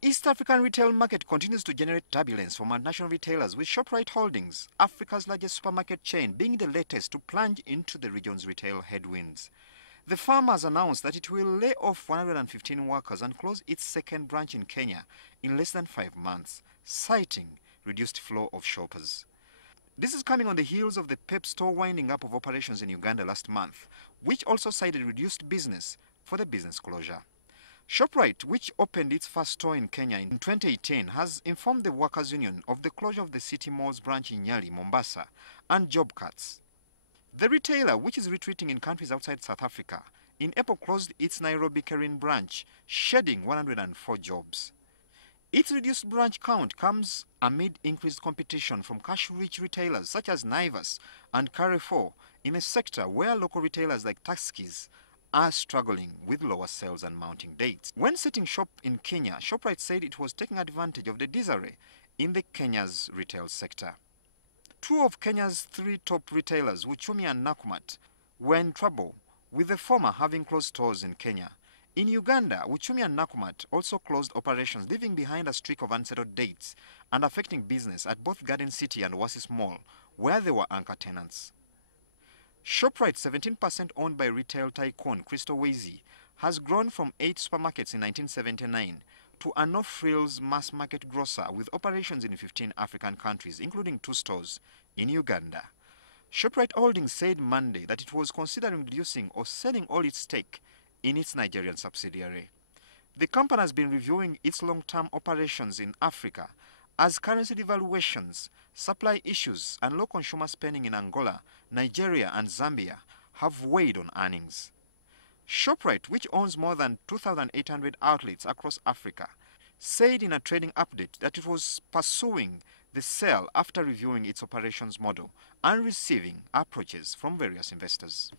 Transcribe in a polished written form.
The East African retail market continues to generate turbulence for multinational retailers, with Shoprite Holdings, Africa's largest supermarket chain, being the latest to plunge into the region's retail headwinds. The firm has announced that it will lay off 115 workers and close its second branch in Kenya in less than 5 months, citing reduced flow of shoppers. This is coming on the heels of the Pep store winding up of operations in Uganda last month, which also cited reduced business for the business closure. Shoprite, which opened its first store in Kenya in 2018, has informed the Workers' Union of the closure of the City Mall's branch in Nyali, Mombasa, and job cuts. The retailer, which is retreating in countries outside South Africa, in April closed its Nairobi Karen branch, shedding 104 jobs. Its reduced branch count comes amid increased competition from cash-rich retailers such as Naivas and Carrefour in a sector where local retailers like Tuskys are struggling with lower sales and mounting dates. When setting shop in Kenya, Shoprite said it was taking advantage of the disarray in the Kenya's retail sector. Two of Kenya's 3 top retailers, Uchumi and Nakumatt, were in trouble, with the former having closed stores in Kenya. In Uganda, Uchumi and Nakumatt also closed operations, leaving behind a streak of unsettled dates and affecting business at both Garden City and Oasis Mall, where they were anchor tenants. Shoprite, 17% owned by retail tycoon Crystal Weizy, has grown from 8 supermarkets in 1979 to a no-frills mass-market grocer with operations in 15 African countries, including 2 stores in Uganda. Shoprite Holdings said Monday that it was considering reducing or selling all its stake in its Nigerian subsidiary. The company has been reviewing its long-term operations in Africa as currency devaluations, supply issues, and low consumer spending in Angola, Nigeria, and Zambia have weighed on earnings. Shoprite, which owns more than 2,800 outlets across Africa, said in a trading update that it was pursuing the sale after reviewing its operations model and receiving approaches from various investors.